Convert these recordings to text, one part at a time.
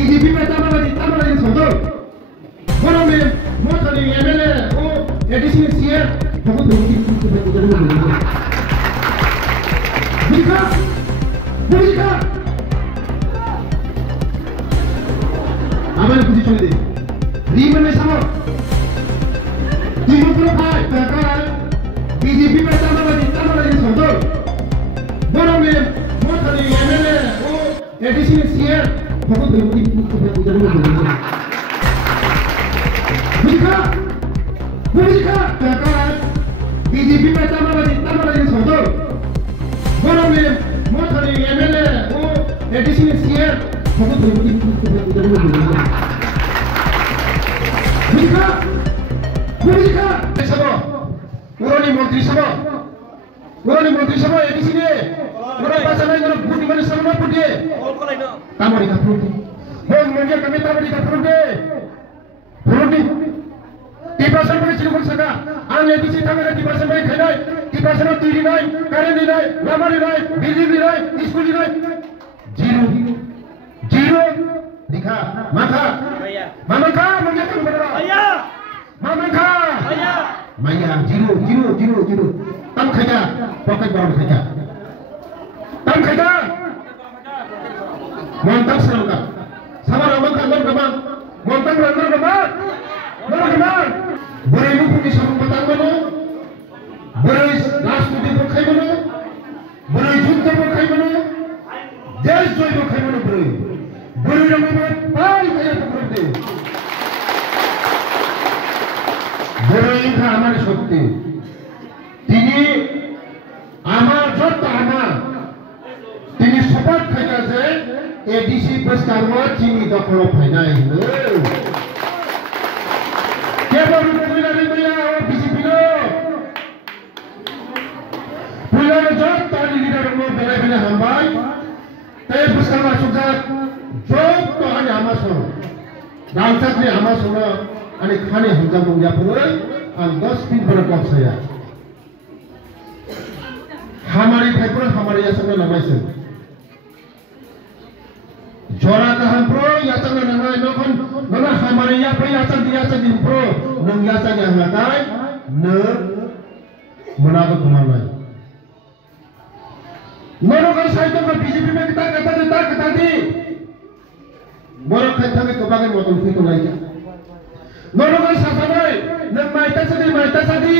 BJP में तमाम संतो बोलो में मोटर एमएलए ओ एडिशनल सीएम बहुत लोग बुझिका हमारे कुछ चले दे रीमन में समो तीनों प्रोफाइल सरकार बीजेपी में तमाम संतो बोलो में मोटर एमएलए ओ एडिशनल सीएम बहुत लोग बुझिका सरकार बीजेपी में तमाम संतो बोलो में मोटर एमएलए ओ एडिशनल सीएम बहुत लोग बुझिका सबो पुरानी मंत्री सबो additional orang pasal lain orang budi mana sama budi. Tamari kapur. Hong mungkin kami tamari kapur deh. Budi. Tiba sampai sini pun saja. Ane di sini tamari tiba sampai kena. Tiba sampai tiri naik, karen naik, lamari naik, bili naik, school naik. Zero. Dikha. Maka. Mama ka mungkin kamu berapa? Mama ka. Maya. Zero. Tam kaya. Pakai baru kaya. Tam kaya, montak serangka, sama ramah kangen kemang, montak runner kemang, berai lu punya sarung batang mana, berai las putih berkai mana, berai junta berkai mana, jas joy berkai mana berai ramah pal kaya berkai, berai itu amar shakti, tini amar jod amar. তিনি শপথ খাইছে ADC প্রস্তাবত চিনি দখল ফাইনাই কেবল কইলানি মিয়া ও BJP no কইলানি job তালি leader মো বেলে হামবাই তে প্রস্তাব সুজাত জব তো আনি আমাসো রামচাকনি আমাসো আনি খানি হামজা মুঙ্গা পুরো আন 10 दिन पर पहुंचाया हमारी भाईपुर हमारे यहां से लगाइसे Jora tahan pro, ya jangan nangai nokon, nana hamaria ya pro ya jangan di pro, nong ya jangan yang lakai, ne menarik kemana? Nono kan saya tu BJP में kata di, borok kita ke kebagian waktu itu lagi. Nono kan sahabat, neng maita sadi,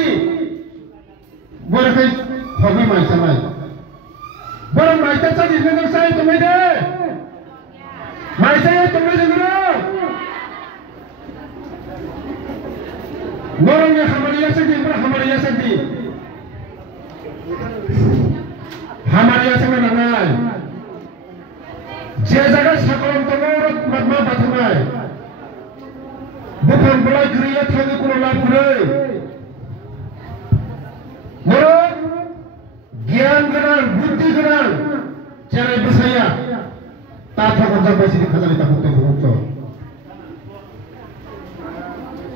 borok kita hobi maita mai, borok maita sadi neng saya tu mai deh. Maisaya तुम्हें देखो नौरंगे हमारे यहाँ से में नंगाई जे जगह सकलम तमोरत मदमा बथनाई बुकन बड़ा गिरिया थाने को लाभ करे नौर ज्ञान गरान बुद्धि गरान चले बसया ताथा कंजा पैसे खजाने तक होते हो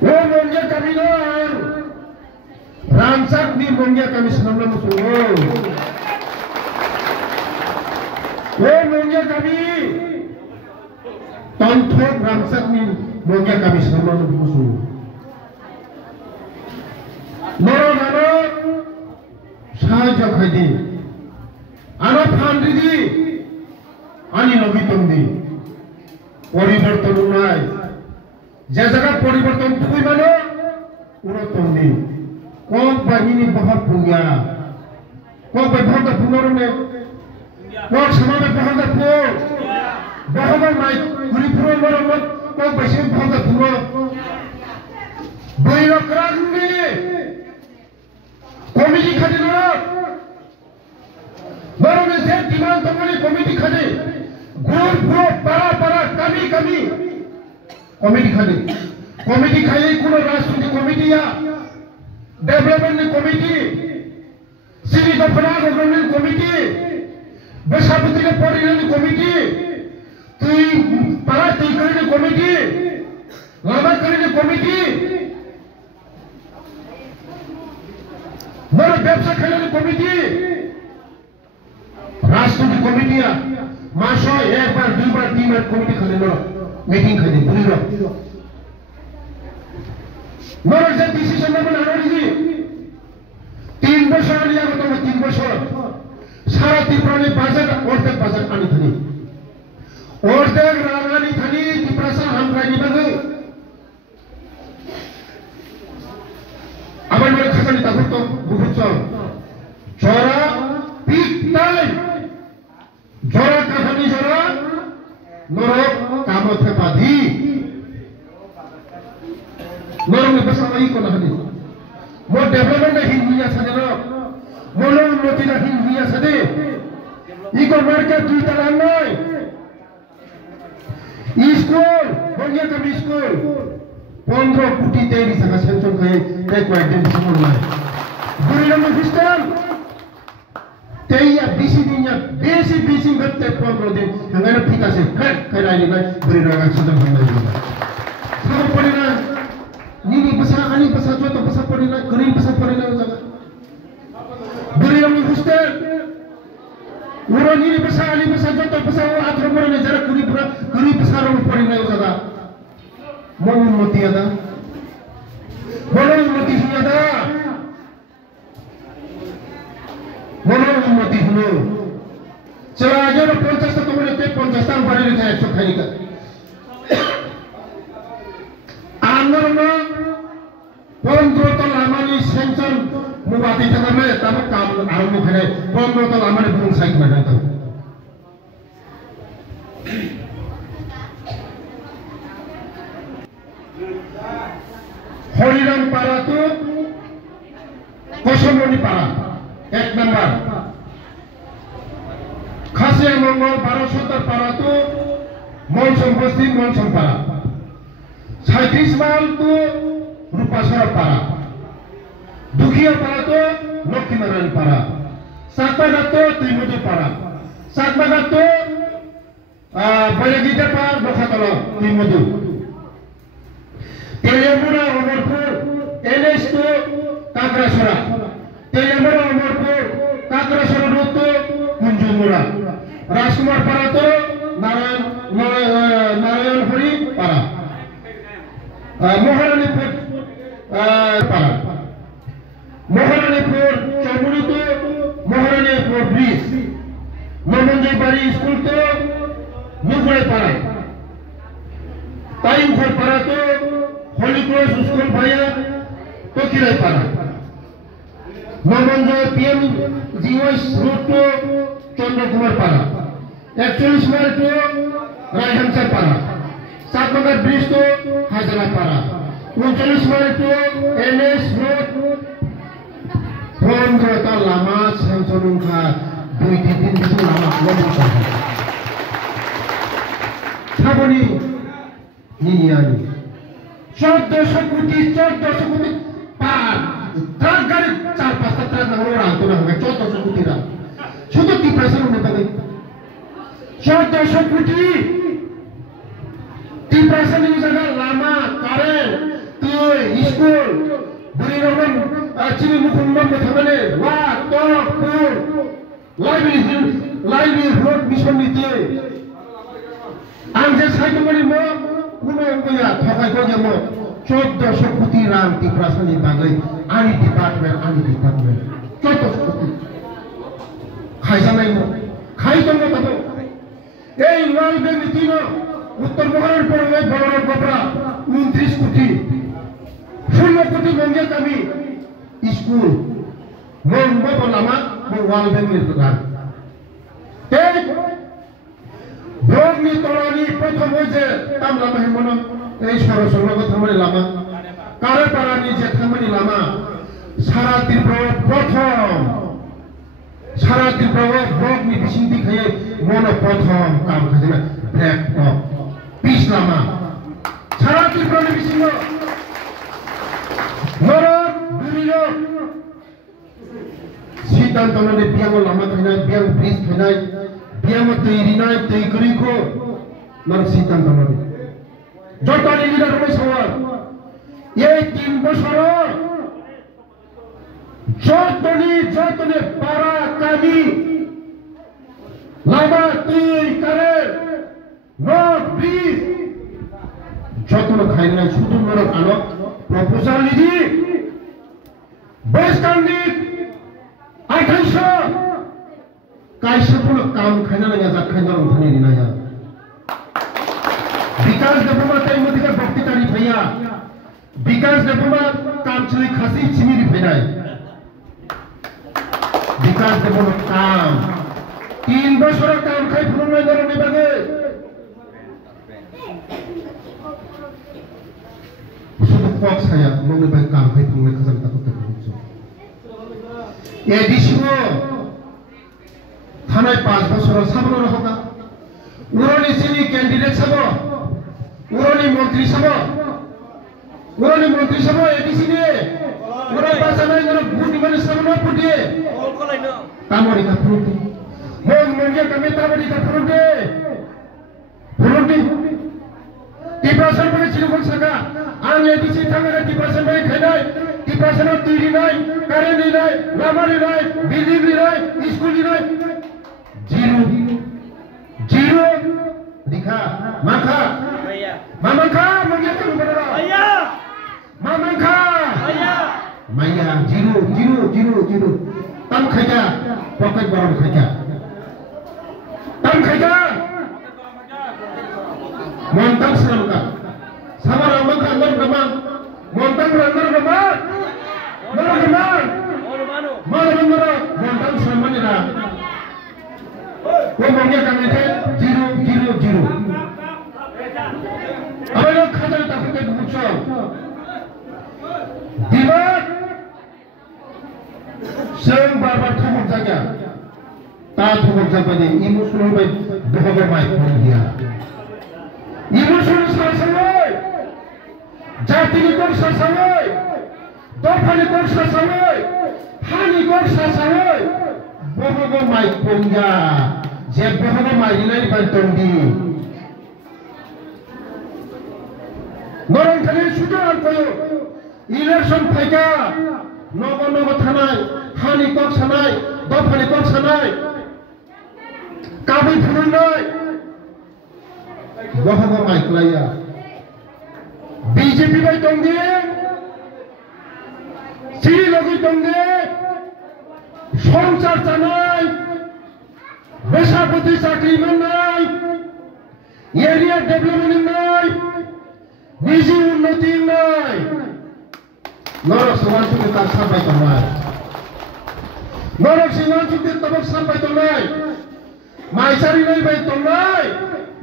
वो मंगे कमीना रामचक नी मंगे कमिश्नर ने मुझे वो मंगे कमी तंत्र रामचक नी मंगे कमिश्नर ने मुझे नरो साहाଯ୍য खाई आना फांडी दी आनी नबी तुमदी परिवर्तन उन्नाय जे जगह परिवर्तन तुई मानो उरो तुमदी कौन बाहिनी बहुत पुंग्या कौन बहुत पुंगरों में कौन समाज में बहुत माई गुरी पुरो मरो मत कौन पैसे बहुत पुंगो बुरोक्राटी कमिटी खाते मरो में से डिमांड तमने कमिटी खाते गुर para kami komiti खाई कुनो राष्ट्रीय कमिटी या development committee city development committee बेसाबुती के परिणाम कमिटी तुई para tinggalnya committee lama kerja committee मरो व्यवसा खेलने कमिटी राष्ट्रीय कमिटी या माशो एक बार 2 बार 3 बार कमिटी खेलने meeting খাই দিই বুঝলো নর যে ডিসিশন নেবেন আনারি 3 বছর আগে আগত 3 বছর সারা ত্রিপুরানি বাজেট অর্ধেক বাজেট আনি থানি অর্ধেক রাগানি থানি ত্রিপুরা হামরানি বাগে আমার মনে খাজানি তারপর তো বহুত জরা পিক টাইম জরা কাহানি জরা নরক কামতে বাধি নরক বেসামাই কোন হানি মো ডেভেলপমেন্ট হিন্দিয়া সাদে ন মোর উন্নতি না হিন্দিয়া সাদে ইকো মার্কেট দুই তালা নয় স্কুল বঙ্গিয়া কবি স্কুল 15 কোটি তেরি টাকা সেকশন করে কয়েকদিন সময় নাই দুই নম্বর সিস্টেম তেইয়া বিসি দিনিয়া বেশি করতে 15 দিন হাঙ্গারে ঠিক আছে খাইরানি নাই বুড়ি রাগা সুদম হই না সব পড়ে না নিনি বসা আনি বসা যত বসা পড়ে না গরিব বসা পড়ে না জায়গা বুড়ি নম্বর সিস্টেম ওরা নিনি বসা আনি বসা যত বসা ও আত্র পড়ে না যারা গরিব বসা রো পড়ে না জায়গা মন উন্নতি আদা মন উন্নতি আদা মন উন্নতি হলো চলা আগে 50 টাকা মানে 50 টাকা বাড়ি রেখে 100 খাই কা আন্দোলন 15 তল আমানি সেন্সন মুবাতি টাকা মে তবে কাম আরম্ভ করে 15 তল আমানি বুন সাইড বানাই তো হরিরাম পাড়া তো কসমনি পাড়া 1 নাম্বার খাসিয়া মঙ্গল 1270 পাড়া তো মনসম বস্তি মনসম পাড়া 37 মাইল তো রূপাসরা পাড়া দুখিয়া পাড়া তো লক্ষ্মীনারায়ণ পাড়া সাতবাগা তো ত্রিমুদি পাড়া সাতবাগা তো বৈরাগীটা পাড়া বখাতলা ত্রিমুদি তেলেমুরা অমরপুর এনএস তো কাকড়াছড়া তেলেমুরা অমরপুর কাকড়াছড়া রোড তো কুঞ্জুমুরা রাজকুমার পাড়া তো নারায়ণহরি পাড়া মহারানীপুর পাড়া মহারানীপুর চমুনি তো মহারানীপুর ব্রিজ মমঞ্জয় বাড়ি স্কুল তো মুগুড়ে পাড়া টাইমঘর পাড়া তো হলি ক্রস স্কুল ভাইয়া তকিরাই পাড়া মমঞ্জয় পিএম জিওএস রোড তো চন্দ্রকুমার পাড়া 41 মাইল তো রায়হামসার পাড়া সাতবাগার ব্রিজ তো হাজারা পাড়া 39 মাইল তো এনএস রোড 15 টা লামা সেন্সনুখা 2-3 দিন লামা লবণ সাবনি নিনিয়ানি 1400 কোটি পার ট্রাক গাড়ি 4-5টা ট্রাক আমরা আনতো না 1400 কোটি রা শুধু 3% মধ্যে 1400 কোটি 3% এই জায়গা লামা কারেন্ট তুই স্কুল বুড়ি রকম চিনি মুকুন্দ থাকলে ওয়া টপ ফুল লাইভলিহুড মিশন নিতে আমি যে সাইড করি মো কোন কইয়া ঠকাই কই মো 1400 কোটি রাম ত্রিপুরাসানি বাগৈ আনি ডিপার্টমেন্ট 1400 কোটি খাইজানাই মো খাইজম না তো এই ওয়াল ব্যাংক নীতি উত্তর বঙ্গের পরে বড় গোবরা 29 কোটি 16 কোটি মঙ্গে কামি স্কুল মন বলামা ওয়াল ব্যাংকের দোকান এই ব্রহ্মী তরানি প্রথম যে তামলা মহিমন এই সরসঙ্গ থামনি লামা কারে পারানি যে থামনি লামা সারা ত্রিপুরা প্রথম সারা ত্রিপুরা ব্রহ্মী বিসিন্তি খাইয়ে মন প্রথম কাম খাইছে ব্ল্যাক টপ পিস লামা সারা ত্রিপুরা বিসিঙ্গ নরক দুরিয় সিদ্ধান্ত মানে বিয়াঙ্গ লামা খাইনাই বিয়াঙ্গ ব্রিজ খাইনাই বিয়াঙ্গ তৈরি নাই তৈরি করিখো নরক সিদ্ধান্ত মানে যত লিডার রয়ে সবার এই 3 বছর যতনে পারা কামি লামা তৈরি করে নর্থ ব্রিজ যতন খাইনাই শুধু নরক আলো প্রপোজাল নিদি বয়স কান্দিত 2800 কাইসা কোনো কাম খাইনা না যা খাইনা রংখানি নিনা যা विकास डेभलपमेंट टाइम मध्य बक्तितारी भैया विकास डेभलपमेंट काम चली खासी चिमिरी भैनाय विकास डेभलपमेंट काम 3 বছর काम खाई फुलनाय दरनि बागे শুধু পক ছায়া মনে ভাই काम खाई फुलनाय खजान ताकत बुझो এডিসিও থানায় 5 বছর সামনে হোগা উরনি সিনি ক্যান্ডিডেট সব উরনি মন্ত্রী সব এডিসি নে ওরা পাছানাই গরে বুটি মানে সামনে পুটিয়ে কল কলাইনো তামরি কা ফুটি মন মঙ্গে কমে তামরি কা ফুটি টিপাসন বলে চিরকন সাকা আং এডিসি থাঙ্গারে টিপাসন বলে খাইনাই টিপাসন তুইরি নাই কারেন্ট নাই লামারি নাই বিল্ডিং নাই স্কুল নাই जीरो दिखा माखा भैया मामखा मगे तुम बड़ा भैया मामखा भैया मैया जीरो तम खाजा पॉकेट गरम खाजा तम खाजा मोंतम श्रम का सामर अमखा अंदर गमान मोंतम अंदर गमान मानो मोंतम श्रम मनेरा वो मंगे करने थे 0 अब लोग खतर तक के पूछो दीवार संग बार ठोक जागा ता ठोक जाबने इमोशनल बाय बहबर माइक बोल दिया इमोशनल सरसवय जातिनि कोन सरसवय दफानि कोन सरसवय हानि कोन सरसवय बहबर माइक बोंगा जे बहबर माइनाय बंतंदी नरंखानि सुदान कयो इलेक्शन फाइका नग थानाय हानि कक सानाय दफानि कक सानाय काबुल फुरुनाय बहबर माइकलाया बीजेपी बाय दंगे सिरि लगि दंगे संसार जानाय बेसापति चाकरी मोननाय एरिया डेभलपमेंट नाय निजी उन्नति नाय नरक सिंहान सुखी ताक साबाय दंनाय नरक सिंहान सुखी तबक साबाय दंनाय माइसारि नाय बाय दंनाय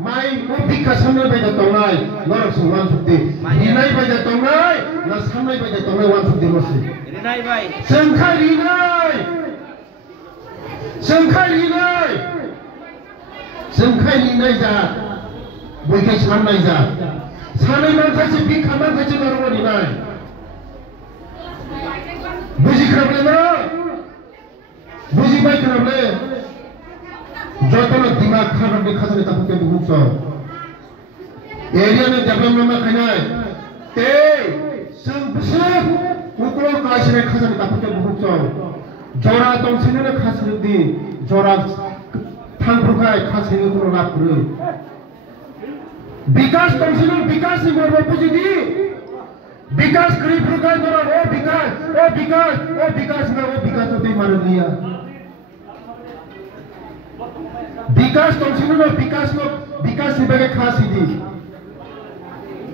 माइ बिखा सामनाय बाय दंनाय नरक सिंहान सुखी रिनाय बाय दंनाय ना सामनाय बाय दंनाय वान सुखी मसे रिनाय बाय संखाय रिनाय संखाय लिनाय जा बयखाय साननाय जा सानै मानखायसे बिखा मानखायसे नरक रिनाय बुजिख्राबले ना बुजिबाय ख्राबले जतन दिमाग खानानै खाजानि तापुके बुहुक्स एरिया ने डेभलपमेंट खायनाय ते जों बिसोर उग्र कायसिने खाजानि तापुके बुहुक्स जरा दंसिनो खासरुदि जरा थांफुरखाय खासिनो कोना पुरो विकास दंसिनो विकास नि मरबो बुजिदि विकास करिफुरखाय जरा ओ विकास ना ओ विकास ते मानो दिया विकास दंसिनो विकास नि बागे खासिदि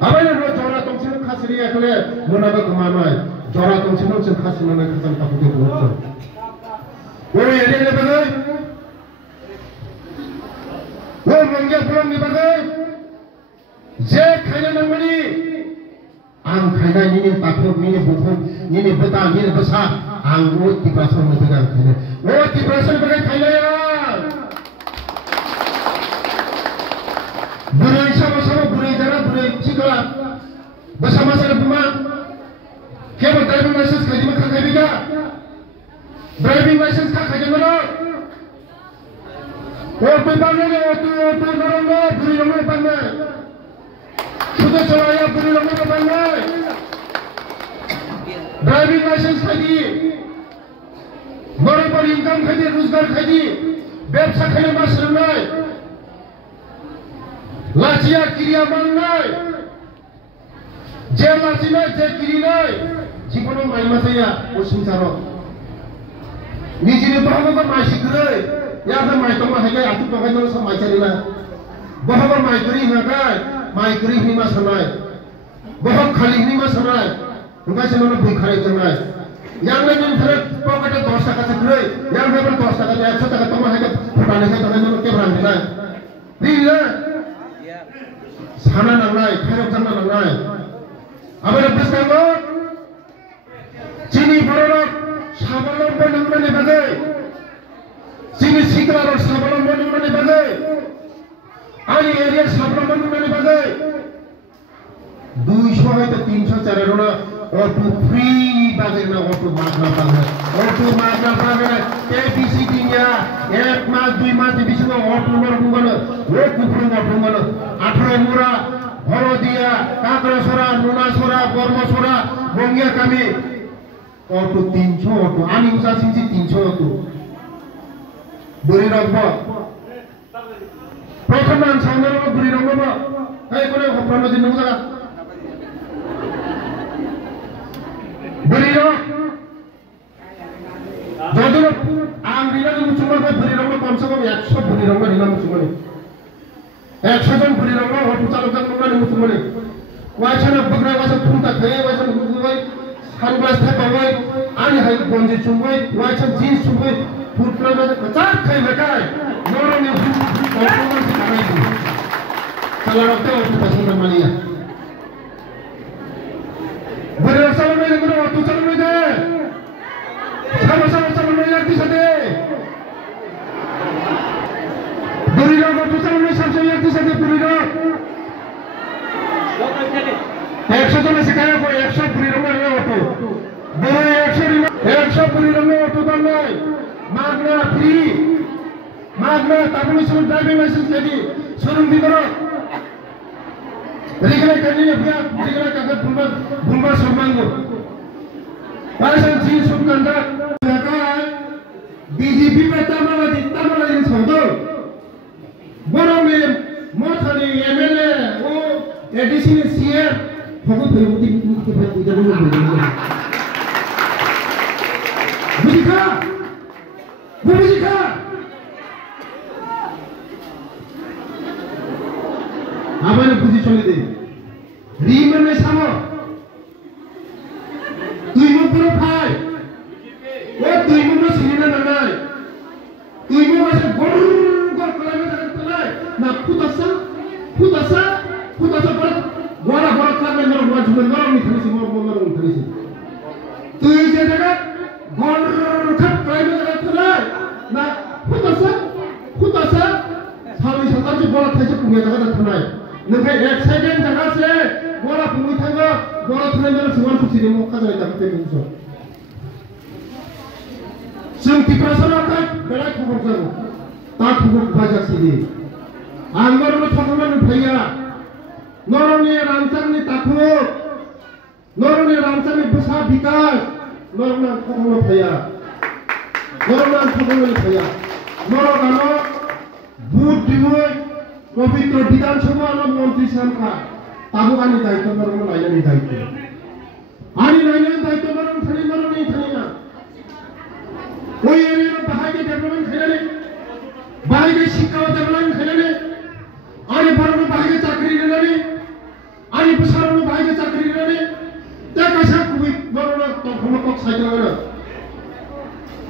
आबायनो जरा दंसिनो खासिरि एकले मोनाबा गमानाय जरा दंसिनो जों खासिनो खाजानि तापुके बुहुक्स वो एरिया ने बगे वो मंगे फुलंग नि बगे जे खायना नांगनि आं खायना निनि ताखो निनि बुखो निनि बता निनि बसा आं वो तिब्रासन में बगे खायना वो तिब्रासन बगे खायनाया बुरै sama-sama बुरै जरा बुरै सिकला bersama-sama बुमा केवल ड्राइविंग लाइसेंस खायदि मा खाखाय बिगा ड्राइविंग लाइसेंस का खाजे मरो ऑटो बांगे ऑटो नरंगो बुरी रंगो बांगे सुदे चलाया बुरी रंगो बांगे ड्राइविंग लाइसेंस खादी मरो पर इनकम खादी रोजगार खादी व्यवसा खाने मासरनाय लाचिया क्रिया मांगनाय je marsinai je kirinai jibono mai masaya o sungsaro nijini bahwa mai sikrai ya da mai tong hagai atu tong hagai so mai charina bahwa mai kuri hagai mai kuri ni masanai bahwa khali ni masanai enggak senono bui khari jangai yang lain thare pocket 10 টাকা sakrai yang lain 10 টাকা 100 টাকা tong hagai phutane ke tong hagai ke brang dinai rila sana nangnai khairok janna nangnai abare biskango chini borok সাবলম্বন উন্নয়নে বাগে চিনি শিকার সাবলম্বন উন্নয়নে বাগে I এরিয়ার সাবলম্বন উন্নয়নে বাগে 200 হয়তো 300 400 না অটো ফ্রি বাগে না অটো মাগনা বাগে কেপিসি দিনিয়া 1 মাস 2 মাস দিবিছিল অটো মরগুঙ্গন ও কুফরুঙ্গ অটোঙ্গন 18 মুরা হরদিয়া কাকড়াছড়া নুনাছড়া বর্মছড়া বঙ্গিয়া কামি auto 300 auto ani usa singsi 300 auto buri rogbo prothom man sangaro buri rogbo ba hai kore hoprano din nuga buri rog jodoro ang rila ni muchumar ba buri rogbo kamse kam 100 buri rogbo rila muchumani 100 জন buri rogbo auto chalok nuga ni muchumani waisana bagra wasa phunta khaye waisana gubai sunglass tha bawai ani hai bonji chungbai waichan jeans chungbai putla na kachak khai bekai noro ni auto se kanai du chala rakte auto pasand mania bure sal mein mero auto chal mein de sama chal mein yakti sate buri ro auto chal mein sabse yakti sate buri ro 100 জন এসে কায়া কই 100 পুরি রঙের auto বড় 100 পুরি রঙের auto দাম নাই মাগনা free মাগনা তারপরে শুরু ড্রাইভিং লাইসেন্স দেবি শোরুম ভিতর রেগুলার কানিয়ে ফিয়া রেগুলার কাকে ভুলবা সম্মানগো পাইছেন জিন সুকান্দা ঢাকায় বিজেপি পে তামালাদিন সদ বরমে মথানি এমএলএ ও ADC CM Aku berhenti ke buja dulu. Bujika. Apa yang posisi ini? Riman me sama. Tuimu pura phai. Oh tuimu no sinina nanai. Tuimu masih gor kalame tanai. Na putasa. Gora karena ngoro buat cuma ngoro nih tadi sih ngoro tadi sih. Tuh ini jaga gor kat prime jaga terus. Nah putasa sampai sampai tu bola tadi punya jaga terus. Nanti 1 second jaga se bola punya jaga bola terus semua suci di muka jaga jaga terus. Sengti perasaan apa? Belak kubur jaga. Tak kubur bajak sini. Anggar lo thakaman phaya. Noroni ramcani takhuk noroni ramcani besar bikas norona thakolo phaya norogano vote দিবই পবিত্র বিধানসভা মন্ত্রী সংখ্যা তাবুকানি দায়িত্ব নরম লাইনানি দায়িত্ব আনি লাইনানি দায়িত্ব নরম থানি না ওই এরিয়ার বাহাইকে ডেভেলপমেন্ট খেলে বাহাইকে শিক্ষা ডেভেলপমেন্ট খেলে আনি বড় বাহাইকে চাকরি দিলেনি ani besar lu bahaya cakri ini tak kasih kubi baru toko saja mana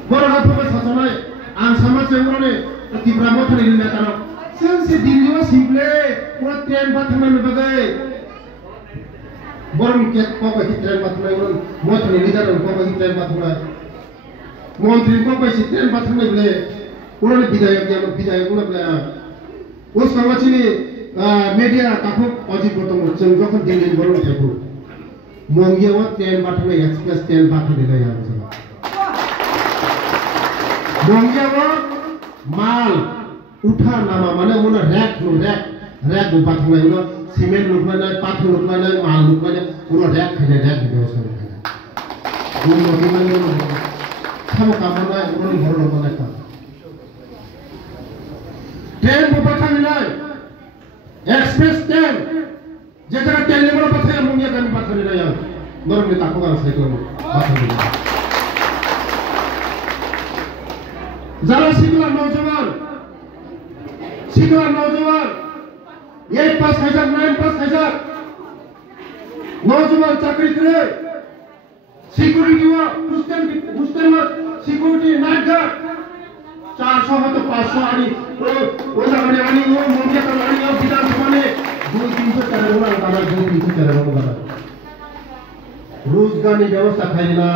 baru apa sasarai ansama cewek ni tiba mau thari ini kan sensi dirinya simple pura tren batman bagai baru ket kau bagi tren batman itu mau thari leader kau bagi tren batman montri kau bagi tren batman itu pura ni bidaya pura bela us kamu sini media takut wajib potong jeng jokon dingin baru tebu mungkin awak tren batman express tren batman itu ya mungkin awak mal utha nama mana mana rack batman itu simen lukmana pathur lukmana mal lukmana pura rack gitu sekarang gimana kamu kamana urun baru lukmana kan tren batman ini express tren যেটা তেল নেবার কথা মনে मुझे कमी बात करने रहा हूँ नरम नेता को गाना साइकिल में बात करने जरा सिकला नौजवान 8 पास खाइसा 9 पास खाइसा नौजवान चाकरी करे सिक्योरिटी हुआ पुस्तन में सिक्योरिटी नाइट गार्ड 400 हो तो 500 आनी वो लगाने आनी वो मुंडे का आनी और विधानसभा में 200-300 चले होना गाना 200-300 चले होना गाना रोजगार की व्यवस्था खाई ना